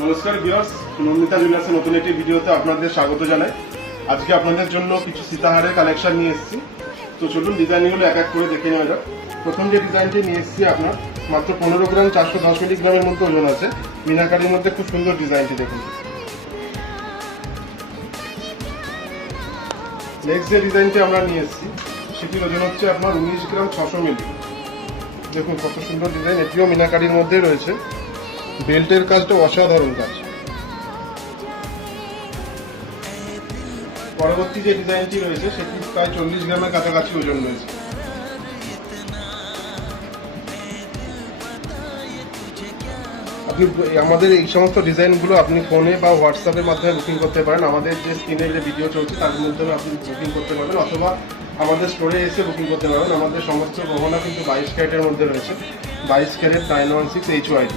নমস্কার ভিউয়ার্স, নন্দিতা জুয়েলার্সের নতুন একটি ভিডিওতে আপনাদের স্বাগত জানাই। আজকে আপনাদের জন্য কিছু সীতাহারের কালেকশন নিয়ে এসেছি। তো চলুন ডিজাইনগুলো এক এক করে দেখে নেওয়া যাক। প্রথম যে ডিজাইনটি নিয়ে এসেছি আপনার মাত্র 15 গ্রাম 410 মিলিগ্রামের মধ্যে ওজন আছে। মিনাকারির মধ্যে খুব সুন্দর ডিজাইনটি দেখুন। নেক্সট যে ডিজাইনটি আমরা নিয়ে এসেছি সেটির ওজন হচ্ছে আপনার 19 গ্রাম 600 মিলি। দেখুন কত সুন্দর ডিজাইন, এটিও মিনাকারির মধ্যে রয়েছে। বেল্টের কাজটা অসাধারণ কাজ। পরবর্তী যে ডিজাইনটি রয়েছে সেটি প্রায় 40 গ্রামের কাছাকাছি ওজন রয়েছে। আপনি আমাদের এই সমস্ত ডিজাইনগুলো আপনি ফোনে বা হোয়াটসঅ্যাপের মাধ্যমে বুকিং করতে পারেন। আমাদের যে স্ক্রিনে যে ভিডিও চলছে তার মাধ্যমে আপনি বুকিং করতে পারবেন, অথবা আমাদের স্টোরে এসে বুকিং করতে পারবেন। আমাদের সমস্ত গহনা কিন্তু 22 ক্যারেটের মধ্যে রয়েছে। 22 ক্যারেট 916 HYD।